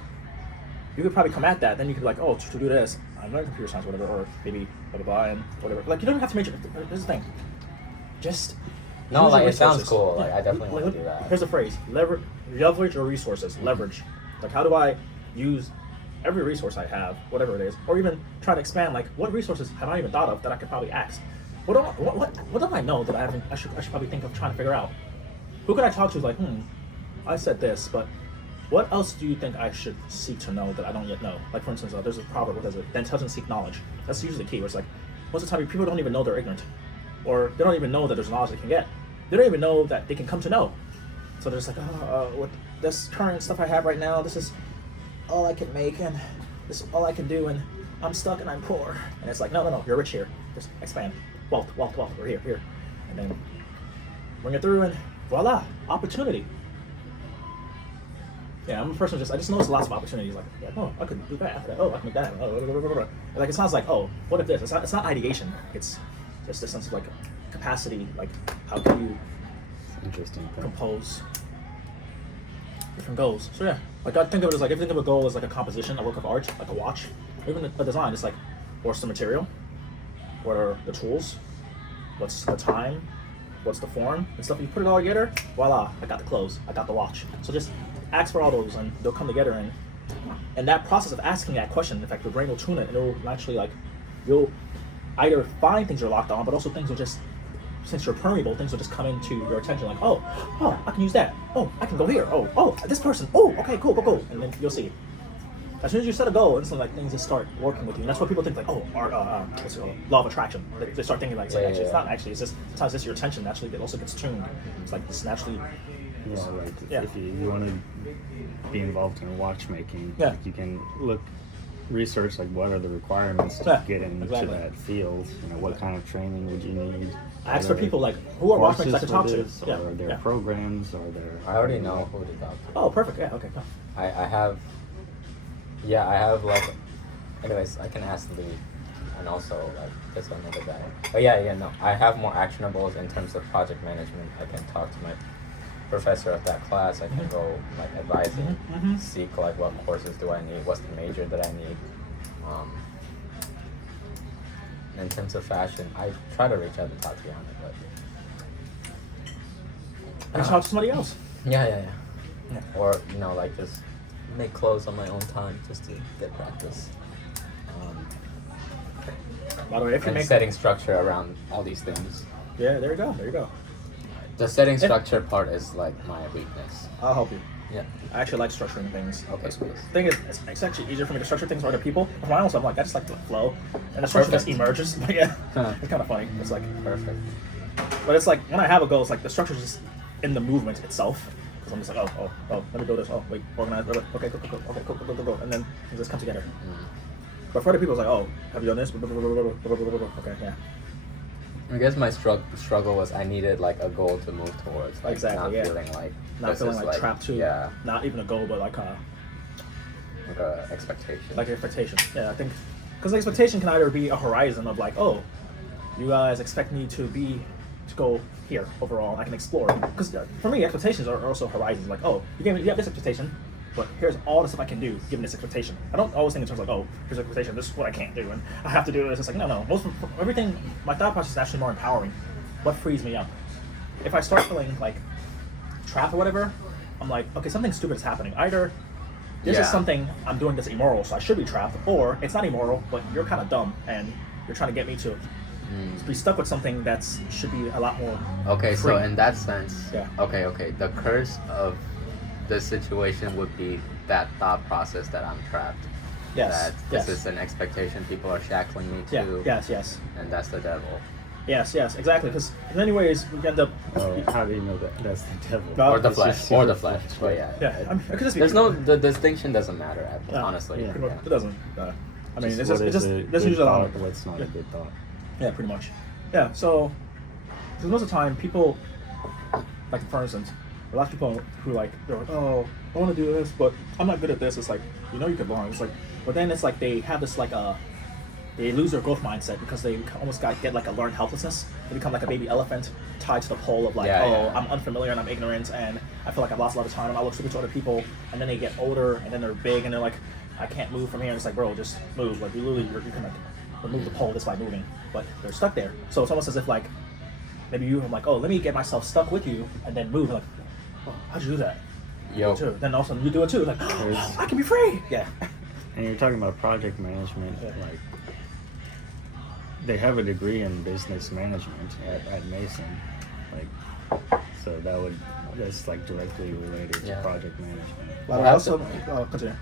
you could probably come at that. Then you could like, oh, to do this, I'm learning computer science, whatever, or maybe blah blah blah and whatever. Like you don't have to major. Here's the thing, just No, use like your it sounds resources. cool. Like I definitely want to do that. Here's the phrase: leverage your resources. Leverage. Like, how do I use every resource I have, whatever it is, or even try to expand? Like, what resources have I even thought of that I could probably ask? What don't I know that I should probably think of trying to figure out? Who could I talk to? Like, I said this, but what else do you think I should seek to know that I don't yet know? Like, for instance, there's a proverb that says, "The intelligent seek knowledge." That's usually the key. Where it's like, most of the time, people don't even know they're ignorant, or they don't even know that there's knowledge they can get. They don't even know that they can come to know. So they're just like, with this current stuff I have right now, this is all I can make, and this is all I can do, and I'm stuck and I'm poor. And it's like, no, you're rich here. Just expand. Wealth. We're here. And then bring it through, and voila, opportunity. Yeah, I'm a person I just notice lots of opportunities. Like, oh, I could do that. Oh, I can make that happen. Oh, blah, blah, blah, blah. Like, it sounds like, oh, what if this? It's not ideation. It's just a sense of like capacity. Like, how can you Interesting thing. compose different goals? So yeah, like I think of it as like if you think of a goal as like a composition, a work of art, like a watch, or even a design. It's like, what's the material? What are the tools? What's the time? What's the form and stuff? You put it all together, voila! I got the clothes. I got the watch. So just ask for all those, and they'll come together. And that process of asking that question, in fact, your brain will tune it, and it'll actually like you'll either find things you're locked on, but also things will just, since you're permeable, things will just come into your attention. Like, oh, I can use that. Oh, I can go here. Oh, this person. Oh, okay, cool, go. And then you'll see. As soon as you set a goal, instantly like things just start working with you, and that's what people think like, oh, what's it called? Law of attraction. They start thinking like, it's not actually. It's just sometimes just your attention naturally it also gets tuned. It's like this naturally. Yeah, like Yeah. if you want to be involved in watchmaking, Yeah. like you can research like what are the requirements to Yeah, get into exactly. that field. You know, what kind of training would you need? Ask Are for there people like who are watchmakers I courses can talk for to. this, Yeah, Or are there yeah. programs? Are there? I already know who to talk to. Oh, perfect. Yeah. Okay. Go. I have. Yeah, I have like. Anyways, I can ask Lee, and also like this another guy. But no, I have more actionables in terms of project management. I can talk to my professor of that class. I can go like advising, seek like what courses do I need, what's the major that I need. In terms of fashion, I try to reach out to Tatiana, but And talk to somebody else. yeah. Yeah. Or like just make clothes on my own time just to get practice. By the way, if you And make setting structure around all these things. yeah, there you go. The setting structure part is like my weakness. I'll help you. Yeah. I actually like structuring things. Okay, The please. thing is, it's actually easier for me to structure things for other people. For my own self, I'm like, I just like the flow, and the structure just Perfect. emerges. But yeah, Huh. it's kind of funny. It's like, Perfect. but it's like when I have a goal, it's like the structure's just in the movement itself. Because I'm just like, oh, let me build this. Oh, wait, organize. Okay, go. Okay, go. And then it just comes together. But for other people, it's like, oh, have you done this? Okay, yeah. I guess my struggle was I needed like a goal to move towards. Like, Exactly, Not yeah. feeling like. Not this feeling is, like trapped to, Yeah. not even a goal, but like Like a expectation. an expectation. Yeah, I think because the expectation can either be a horizon of like, oh, you guys expect me to go here overall. I can explore. Because for me, expectations are also horizons. Like, oh, you have this expectation, but here's all the stuff I can do given this expectation. I don't always think in terms of like, oh, here's an expectation. This is what I can't do, and I have to do this. It's like no. Everything. My thought process is actually more empowering. What frees me up? If I start feeling like trapped or whatever, I'm like, okay, something stupid is happening. Either this is Yeah. something I'm doing that's immoral, so I should be trapped, or it's not immoral, but you're kind of dumb and you're trying to get me to be stuck with something that's should be a lot more. Okay, so free. in that sense, Yeah. okay. The curse of this situation would be that thought process that I'm trapped. Yes. That yes. this is an expectation people are shackling me Yeah. to. Yes. And that's the devil. Yes. Exactly. Because in many ways we end up. How do you know that that's the devil? No, Or the It's flesh. just Or super the flesh. But yeah. Yeah. I mean, it could just be. There's the distinction doesn't matter, Yeah. honestly. Yeah. Pretty much, it doesn't. I mean, Just it's what just is a doesn't good usually allow. thought, what's not a good thought. Yeah, pretty much. Yeah, so because most of the time people, like for instance, a lot of people who they're like, oh, I want to do this, but I'm not good at this. It's like, you could learn. It's like, but then it's like they have this they lose their growth mindset because they almost get like a learned helplessness. They become like a baby elephant tied to the pole of like, Yeah. I'm unfamiliar and I'm ignorant and I feel like I've lost a lot of time and I look stupid to other people. And then they get older and then they're big and they're like, I can't move from here. And it's like, bro, just move. Like you can like remove the pole just by moving, but they're stuck there. So it's almost as if like maybe I'm like, oh, let me get myself stuck with you and then move. Like, oh, how'd you do that? Yo. Too. Then all of a sudden you do it too. Like, There's- I can be free. Yeah. And you're talking about project management, Yeah. like they have a degree in business management at Mason, like so that's like directly related to Yeah. project management. But I Well, also that's continue.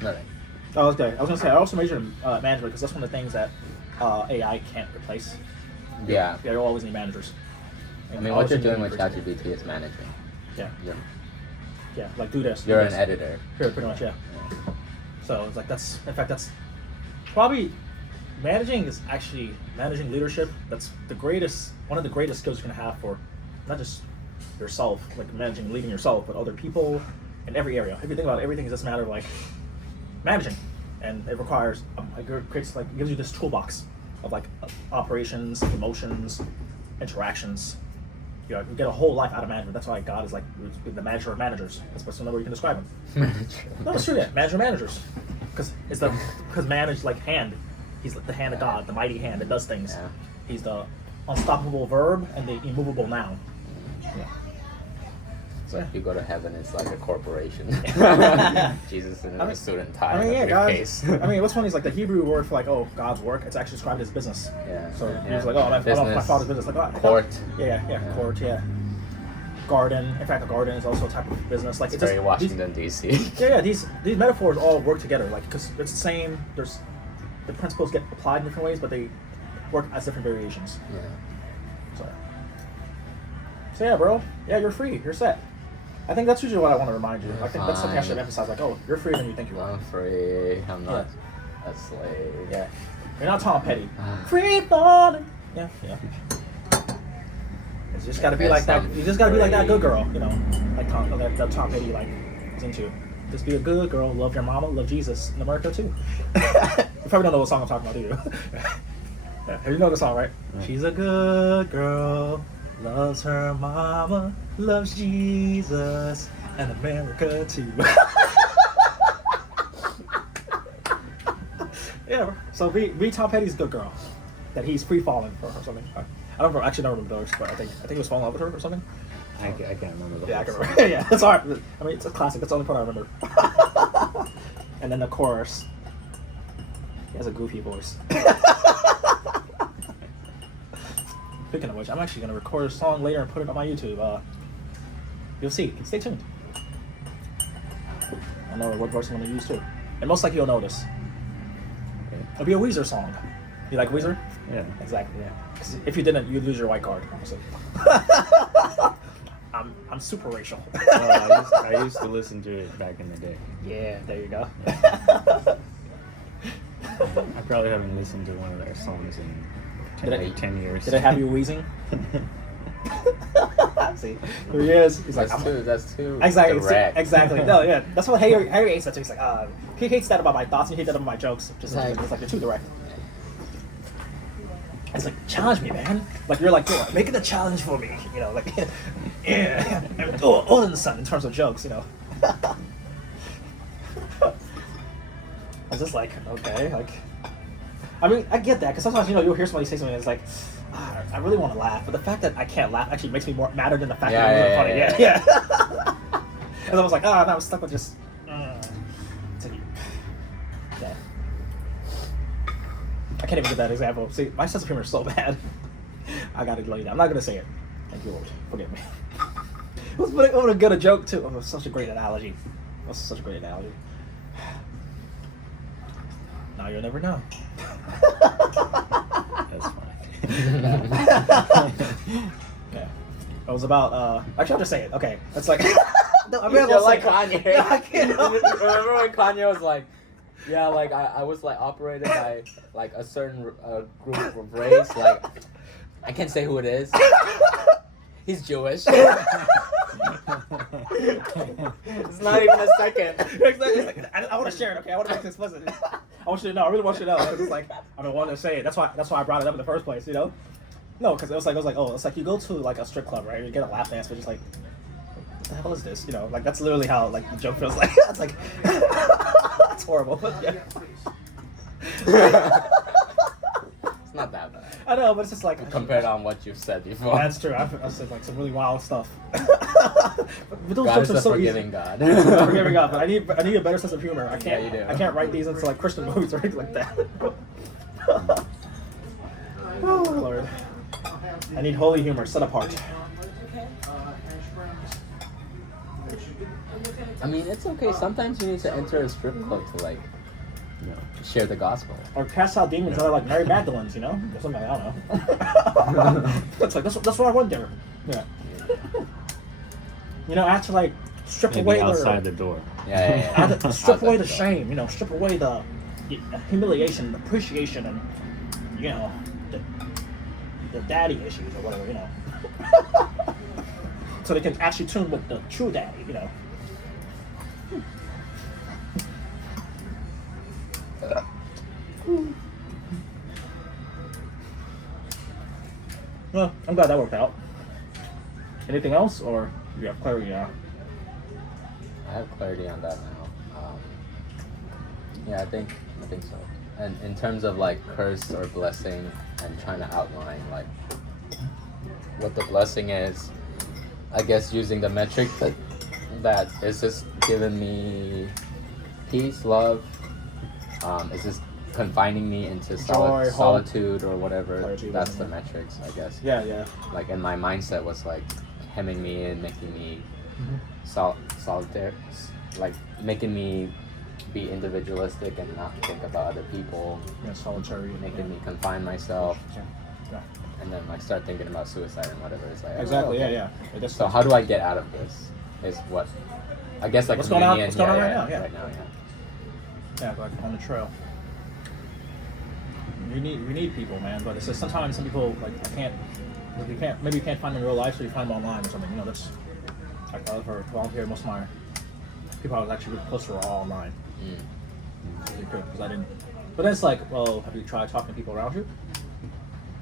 Nothing. Oh, okay. I was gonna say I also major in management because that's one of the things that AI can't replace. Yeah. You'll always need managers. I mean, what you're doing with ChatGPT is managing. Yeah. You're, Like do this. you're do an this. editor. Pretty much, yeah. So it's like that's probably managing leadership. That's one of the greatest skills you can have for not just yourself, like managing, leading yourself, but other people in every area. If you think about it, everything is just a matter of like managing, and it requires it creates like it gives you this toolbox of like operations, emotions, interactions. You know, you get a whole life out of management. That's why God is like the manager of managers. That's what's the number you can describe him. No, it's true. Yeah, manager of managers, because manage like hand. He's like the hand of God, the mighty hand that does things. Yeah. He's the unstoppable verb and the immovable noun. Yeah. So yeah. You go to heaven, it's like a corporation. Jesus in a suit and tie. I mean, yeah, and a God. briefcase. I mean, what's funny is like the Hebrew word for like, God's work. It's actually described as business. Yeah. So Yeah. he's like, I'm my father's business. Like, Court. Yeah, court. Yeah. Garden. In fact, a garden is also a type of business. Like It's very Washington D.C. Yeah. These metaphors all work together. Like, because it's the same. There's the principles get applied in different ways, but they work as different variations. Yeah. So yeah, bro. Yeah, you're free. You're set. I think that's usually what I want to remind you. I think that's something I should emphasize. Like, you're freer than you think you are. I'm free. I'm not a slave. Yeah. You're not Tom Petty. Free falling. Yeah. You just gotta be like that. You just gotta be like that good girl. You know, like that Tom Petty like is into. Just be a good girl. Love your mama. Love Jesus in America too. You probably don't know what song I'm talking about, do you? Yeah. You know the song, right? Yeah. She's a good girl. Loves her mama, loves Jesus, and America too. Yeah, so be Tom Petty's good girl. That he's free falling for her or something. I don't remember, actually don't remember the lyrics, but I think he was falling in love with her or something. I can't remember the Yeah, I whole can song. remember. Yeah, it's hard. I mean, it's a classic. That's the only part I remember. And then the chorus. He has a goofy voice. Speaking of which, I'm actually going to record a song later and put it on my YouTube. You'll see. Stay tuned. I know what verse I'm going to use too. And most likely you'll notice. Okay. It'll be a Weezer song. You like Weezer? Yeah. Exactly, yeah. 'Cause if you didn't, you'd lose your white card. So. I'm super racial. I used to listen to it back in the day. Yeah, there you go. I probably haven't listened to one of their songs in 10 years. Did I have you wheezing? See, here he is. He's like, That's too exactly, direct. Exactly. No, yeah, that's what Harry hates that too. He's like, he hates that about my thoughts and he hates that about my jokes. Just like, it's like you're too direct. It's like, challenge me, man. Like you're like, make it a challenge for me. You know, like, yeah. Older than son in terms of jokes. You know. I was just like, okay, like. I mean, I get that because sometimes you'll hear somebody say something that's like, I really want to laugh, but the fact that I can't laugh actually makes me more madder than the fact that it wasn't funny. Yeah. And I was like, now I'm stuck with just. Yeah. I can't even give that example. See, my sense of humor is so bad. I gotta lay down. I'm not gonna say it. Thank you, Lord. Forgive me. I was going to get a joke too. It was such a great analogy. It was such a great analogy. Now you'll never know. That's funny. Yeah. It was about, actually I'll just say it. Okay. It's like, no, I mean, You're like Kanye. Kanye. No, I can't. Remember when Kanye was like, yeah, like I was like operated by like a certain group of race. Like I can't say who it is. He's Jewish. It's not even a second. Exactly. I want to share it. Okay, I want to make it explicit. I want you to know. I really want you to know because it's like I've been wanting to say it. That's why I brought it up in the first place. You know? No, because it was like it's like you go to like a strip club, right? You get a lap dance, but just like, what the hell is this? You know, like that's literally how like the joke feels like. It's like it's horrible, but yeah. It's not that bad. I know, but it's just like Compared on what you've said before. That's true. I've said like some really wild stuff. But those God jokes is are a so forgiving easy. God. Forgiving God, but I need a better sense of humor. I can't. Yeah, you do. I can't write these into like Christian movies or anything like that. Oh Lord, I need holy humor, set apart. I mean, it's okay. Sometimes you need to enter a strip club to like share the gospel. Or cast out demons that are like Mary Magdalene's, you know, or something. I don't know. It's like that's what I went there. Yeah. You know, I had to like strip Maybe away outside the door. I had to strip away the Outside shame, you know, strip away the humiliation, the appreciation, and you know, the daddy issues or whatever, you know. so they can actually tune with the true daddy, you know. Well, I'm glad that worked out. Anything else, or you have clarity now? I have clarity on that now. Yeah, I think so. And in terms of like curse or blessing, and trying to outline like what the blessing is, I guess using the metric that is just giving me peace, love. Is just confining me into Joy, hope, solitude or whatever. clarity, That's the yeah. metrics, I guess. Yeah. Like, and my mindset was like hemming me in, making me solitary, like making me be individualistic and not think about other people. Yeah, solitary. Making me confine myself, Yeah. and then like start thinking about suicide and whatever. It's like, Exactly. okay. Yeah. That's So how do I get out of this? Is what I guess like What's going on? communion, What's going on right now? Yeah. Right now, Yeah, like on the trail. You need people, man. But it's just sometimes some people like maybe you can't find them in real life, so you find them online or something. You know, that's like I for volunteer. Most of my people I was actually really close to were all online. Because I didn't. But then it's like, well, have you tried talking to people around you?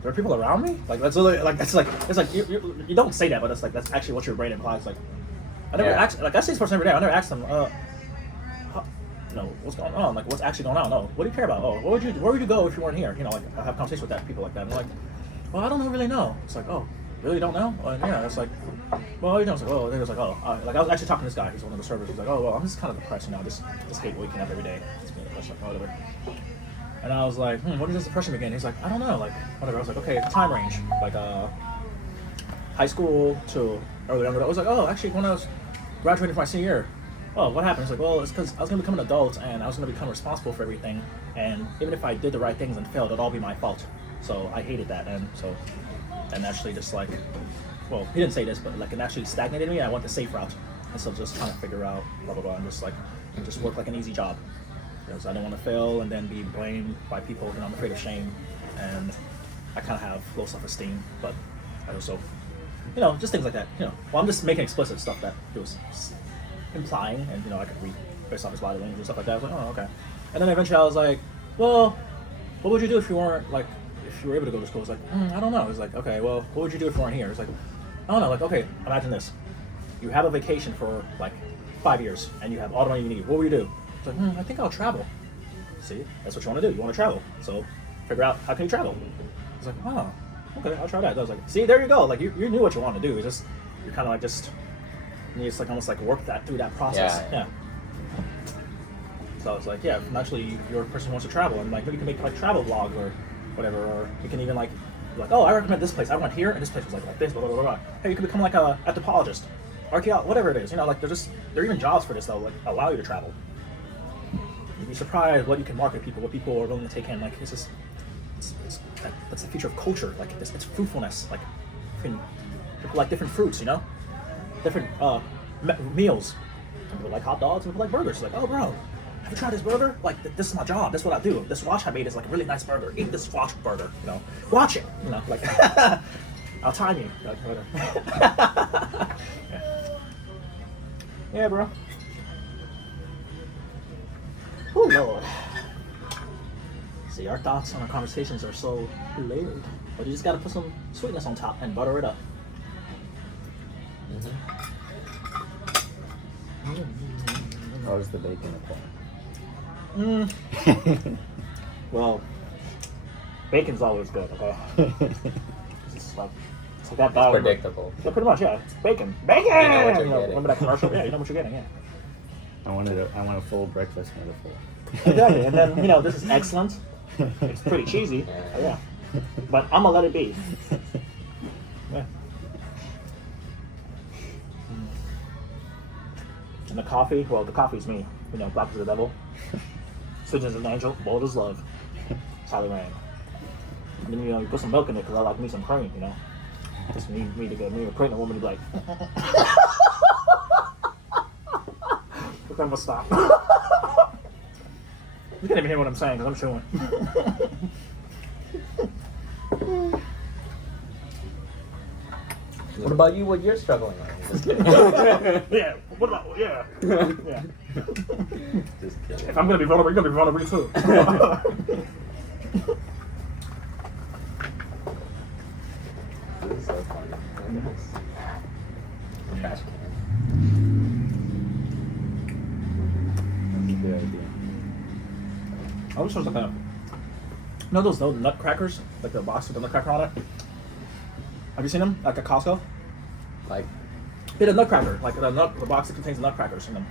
There are people around me. Like that's literally like it's like you don't say that, but it's like that's actually what your brain implies. Like I never asked. Like I see this person every day. I never asked them. What's going on? Like, what's actually going on? No, what do you care about? Oh, where would you go if you weren't here? You know, like I have conversations with that people like that. And they're like, well, I don't really know. It's like, oh, really don't know? Yeah, it's like, well, you know, it's like, oh, there's like, oh, like I was actually talking to this guy. He's one of the servers. He's like, oh, well, I'm just kind of depressed, you know, just hate waking up every day. Just being depressed, like whatever. And I was like, when does this depression begin? He's like, I don't know, like whatever. I was like, okay, time range, like high school to early younger. I was like, oh, actually, when I was graduating from my senior year. Oh, what happened? It's like, well, it's because I was going to become an adult and I was going to become responsible for everything. And even if I did the right things and failed, it'd all be my fault. So I hated that. And actually just like, well, he didn't say this, but like it actually stagnated me. I went the safe route. And so just trying to figure out blah, blah, blah, and just work like an easy job. Because I don't want to fail and then be blamed by people. You know, I'm afraid of shame. And I kind of have low self-esteem, but I also, you know, just things like that. You know, well, I'm just making explicit stuff that it was implying, and you know, I could read based off his body language and stuff like that. I was like, oh, okay. And then eventually I was like, well, what would you do if you weren't like, if you were able to go to school? It's like, I don't know. It's like, okay, well, what would you do if you weren't here? It's like, I don't know. Like, okay, imagine this: you have a vacation for like 5 years, and you have all the money you need. What would you do? It's like, I think I'll travel. See, that's what you want to do. You want to travel, so figure out how can you travel. It's like, oh, okay, I'll try that. I was like, see, there you go. Like, you knew what you wanted to do. It's just you're kind of like just. And you just like almost like work that through that process. Yeah. So it's like, yeah, naturally you're a person who wants to travel, and like maybe you can make like travel vlog or whatever, or you can even like, oh, I recommend this place. I went here, and this place was like this, blah blah blah blah. Hey, you can become like a anthropologist, archaeologist, whatever it is. You know, like there are even jobs for this that like allow you to travel. You'd be surprised what you can market people, what people are willing to take in. Like it's just, that's the future of culture. Like it's fruitfulness. Like people like different fruits, you know. Different meals. Some people like hot dogs, some people like burgers. Like, oh, bro, have you tried this burger? Like, this is my job. This is what I do. This watch I made is like a really nice burger. Eat this watch burger. You know, watch it. You know, like, I'll time you. Like, whatever. Yeah, bro. Oh Lord. See, our thoughts and our conversations are so layered, but you just gotta put some sweetness on top and butter it up. How is the bacon at that? Well, bacon's always good, okay? It's like that It's predictable. Yeah, pretty much, yeah. It's bacon. Bacon! You know what you're getting. Remember that commercial? Yeah, you know what you're getting, yeah. I want a full breakfast metaphor. Exactly, and then, you know, this is excellent. It's pretty cheesy, yeah. But I'm gonna let it be. Yeah. And the coffee, well, the coffee's me. You know, black is the devil, sweet as an angel, bold as love. Sally Rand. And then, you know, you put some milk in it because I like me some cream, you know. Just me to get me a pregnant woman to be like, but then we'll stop. You can't even hear what I'm saying because I'm chewing. What about you? What you're struggling with? Just kidding. Yeah. What about yeah? Yeah. Just kidding. If I'm gonna be vulnerable, you're gonna be vulnerable too. This is so funny. Look at this. Trash can. That's a good idea. I wish there was like a. You know those nutcrackers, like the box with the nutcracker on it. Have you seen them? Like at Costco. Like, Get a nutcracker, like the box that contains nutcrackers in them.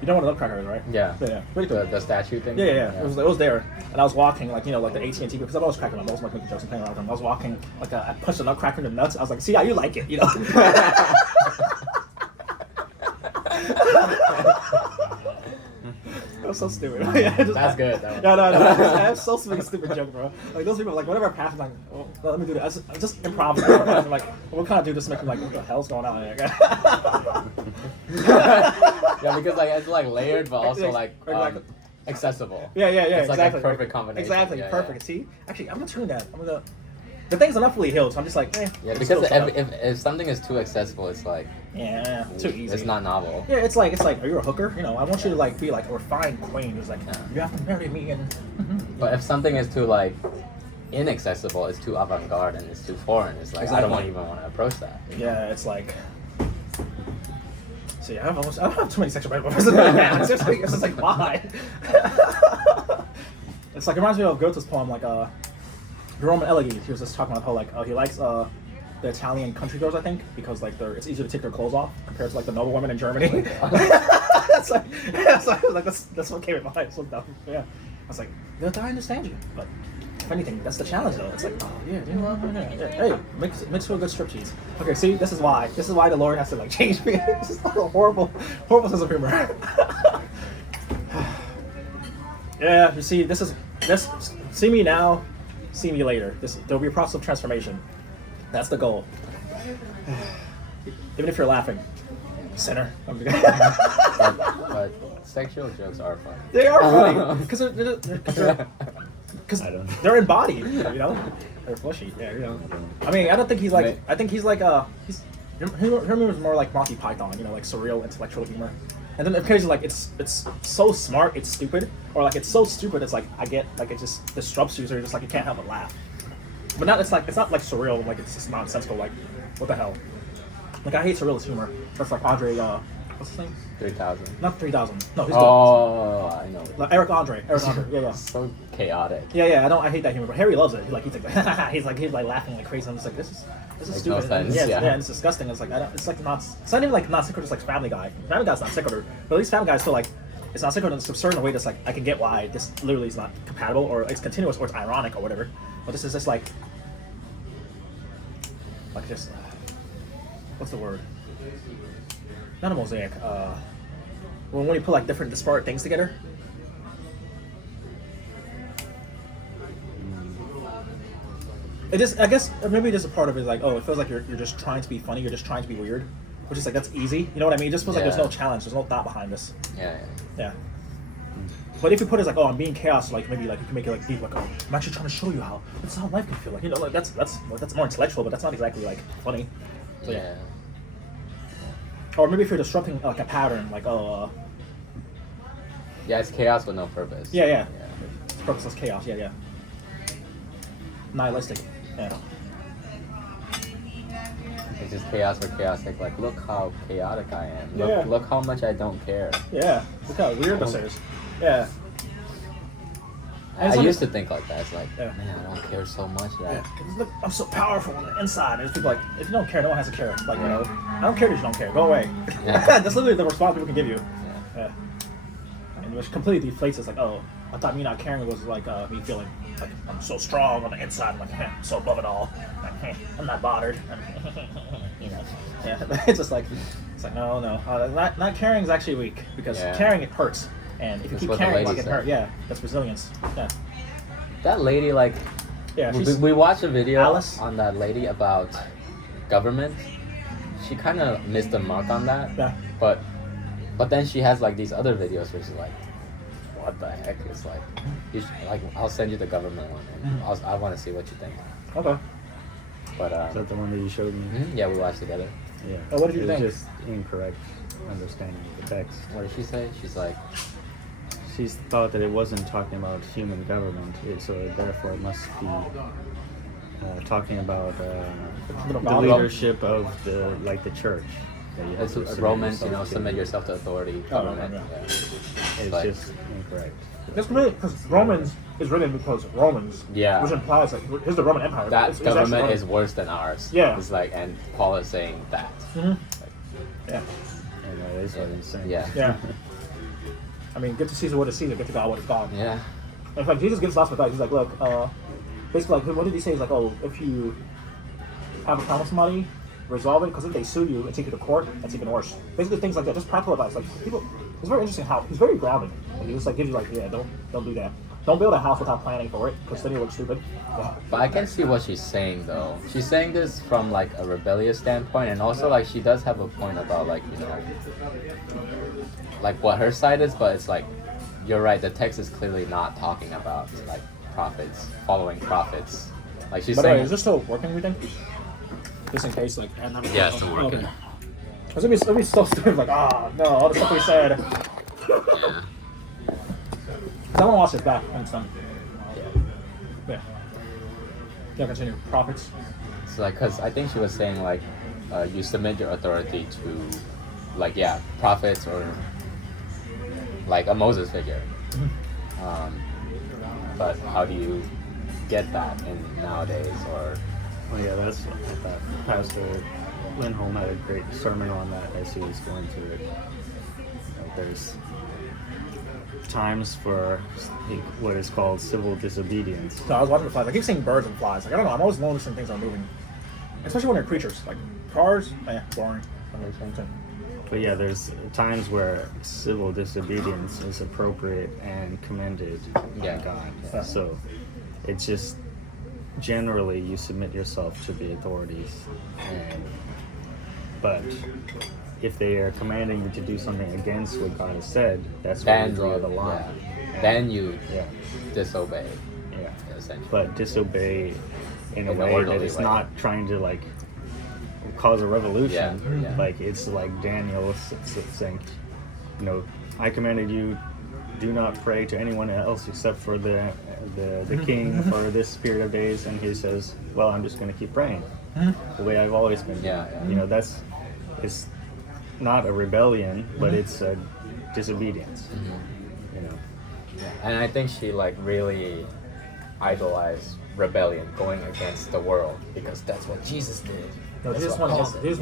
You know what a nutcracker is, right? yeah. Yeah. Really cool. The statue thing? Yeah. It was there, and I was walking, like like the AT&T, because I've always cracking them. I was like making jokes and playing around with them. I was walking, like I punched a nutcracker in the nuts. I was like, see how you like it, That was so stupid. That's good, though. No. That's so stupid joke, bro. Like those people, like whenever I pass, I'm like, oh, let me do that. I'm just improv. I'm like, what kind of do this to make them like, what the hell's going on here? Yeah, because like it's like layered, but also like Exactly. accessible. Yeah. It's like exactly. a perfect combination. Exactly, Yeah, perfect. yeah. See, actually, I'm gonna tune that. The thing's enough fully healed, so I'm just like, Yeah, it's because still if something is too accessible, it's like too easy. it's not novel. Yeah, it's like, are you a hooker? I want you to like be like a refined queen who's like, you have to marry me and. But if something is too like inaccessible, it's too avant-garde and it's too foreign. It's like I don't Exactly. even want to approach that. Yeah, it's like. See, I don't have too many sexual metaphors now. It's just like why? It's like it reminds me of Goethe's poem, like Roman Elegy. He was just talking about how like he likes the Italian country girls, I think, because like it's easier to take their clothes off compared to like the noble women in Germany. that's what came in my mind. So dumb. Yeah, I was like, I understand you, but if anything, that's the challenge though. It's like, oh yeah. Hey, mix with a good striptease. Okay, see, this is why the Lord has to like change me. This is like a horrible sense of humor. Yeah, you see, this. See me now, see me later. There'll be a process of transformation. That's the goal. Even if you're laughing, sinner. But sexual jokes are fun. They are funny because they're embodied. They're fleshy. Yeah. I mean, I don't think he's like. I think he's like he's. Humor is more like Monty Python. Like surreal intellectual humor. And then occasionally, like it's so smart, it's stupid, or like it's so stupid, it's like I get like it just disrupts you, so you're just like you can't help but laugh. But not it's not like surreal, like it's just nonsensical, like what the hell? Like I hate surrealist humor. That's like Andre, what's his name? 3000. Not 3000. No, he's Oh, I know. like Eric Andre. Yeah. So chaotic. Yeah. I hate that humor, but Harry loves it. He's like laughing like crazy. I'm just like this is Makes stupid. no sense, Yeah, yeah. and it's disgusting. It's like it's like not. It's not even like not sequitur. It's like Family Guy. Family Guy's not sequitur, but at least Family Guy's still like it's not sequitur. It's absurd in a way that's like I can get why this literally is not compatible, or it's continuous, or it's ironic, or whatever. But this is just like just what's the word? Not a mosaic. When you put like different disparate things together. It just, I guess, maybe just a part of it is like, oh, it feels like you're just trying to be funny, you're just trying to be weird, which is like that's easy. You know what I mean? It just feels like there's no challenge, there's no thought behind this. Yeah. But if you put it as like, oh, I'm being chaos, like maybe like you can make it like deep, like, oh, I'm actually trying to show you how life can feel like. Like that's more intellectual, but that's not exactly like funny. So, Yeah. Or maybe if you're disrupting like a pattern, like Yeah, it's chaos with no purpose. Yeah. Purposeless chaos. Yeah. Nihilistic. Yeah. It's just chaos for chaos sake. Like, look how chaotic I am. Look how much I don't care. Yeah. Look how weird this is. Yeah. I used to think like that. It's like, Yeah. man, I don't care so much that. Yeah. Look, I'm so powerful on the inside. There's people like, if you don't care, no one has to care. Like, I don't care that you don't care. Go away. Yeah. That's literally the response people can give you. Yeah. And which completely deflates us. Like, oh, I thought me not caring was like me feeling like I'm so strong on the inside. I'm like, I'm so above it all. Like, I'm not bothered. Yeah. It's just like, no. Not caring is actually weak because caring it hurts. And if you keep caring, like it hurts. Yeah, that's resilience. Yeah. That lady, like, Yeah. we watched a video Alice? on that lady about government. She kind of missed the mark on that. Yeah. But then she has like these other videos where she's like, what the heck? It's like, I'll send you the government one. And I want to see what you think. Okay. But Is that the one that you showed me? yeah, we watched together. Yeah. Oh, what did you it was think? just incorrect understanding of the text. What did she say? She's like, She thought that it wasn't talking about human government, so therefore it must be talking about kingdom of the God. leadership of the church. That you have it's to submit Romans, you know, yourself to. submit yourself to authority, Oh, government. yeah. Yeah. It's like- just incorrect. That's really because Romans is written because Romans. Yeah. Which implies like here's the Roman Empire. That It's actually government Roman. is worse than ours. Yeah. It's like, and Paul is saying that. Mhm. Yeah. And that is what it's saying. Yeah. Yeah. I mean, give to Caesar what is Caesar, give to God what is God. Yeah. In fact, Jesus gives lots of advice. He's like, look, basically, like, what did he say? He's like, oh, if you have a problem with somebody, resolve it, because if they sue you and take you to court, that's even worse. Basically, things like that, just practical advice. Like, people, it's very interesting how he's very grounded. Like, he just like gives you like, yeah, don't do that. Don't build a house without planning for it, because then you look stupid. Yeah. But I can see what she's saying though. She's saying this from like a rebellious standpoint, and also like she does have a point about like, you know, like what her side is, but it's like, you're right, the text is clearly not talking about like prophets, following prophets. Like she's By the way, saying, is this still working, you think? Just in case, like, and yeah, it's still working. Okay. Because it'd be so stupid, like, no, all the stuff we said. Yeah. I want to watch this back when it's done. Yeah. Yeah, continue. Prophets. So like, cause I think she was saying like, you submit your authority to, like, yeah, prophets or like a Moses figure. But how do you get that in nowadays? Or Oh yeah, that's I thought Pastor Lindholm had a great sermon on that as he was going through it. There's times for what is called civil disobedience. So I was watching the flies. I keep seeing birds and flies. Like, I don't know. I'm always noticing things are moving. Especially when they're creatures. Like, cars, boring. But yeah, there's times where civil disobedience is appropriate and commended Yeah. by God. Yeah. So it's just generally you submit yourself to the authorities, but if they are commanding you to do something against what God has said, that's where you then draw you, the line. yeah, then you Yeah, disobey, yeah. essentially. But disobey in a In an way that orderly it's way. not trying to like cause a revolution. Yeah, yeah. Like it's like Daniel saying, you know, I commanded you, do not pray to anyone else except for the king for this period of days, and he says, well, I'm just going to keep praying the way I've always been doing. Yeah. You know, it's not a rebellion, but it's a disobedience. You know. And I think she like really idolized rebellion, going against the world, because that's what Jesus did. No, That's Jesus what one Paul is. did. Jesus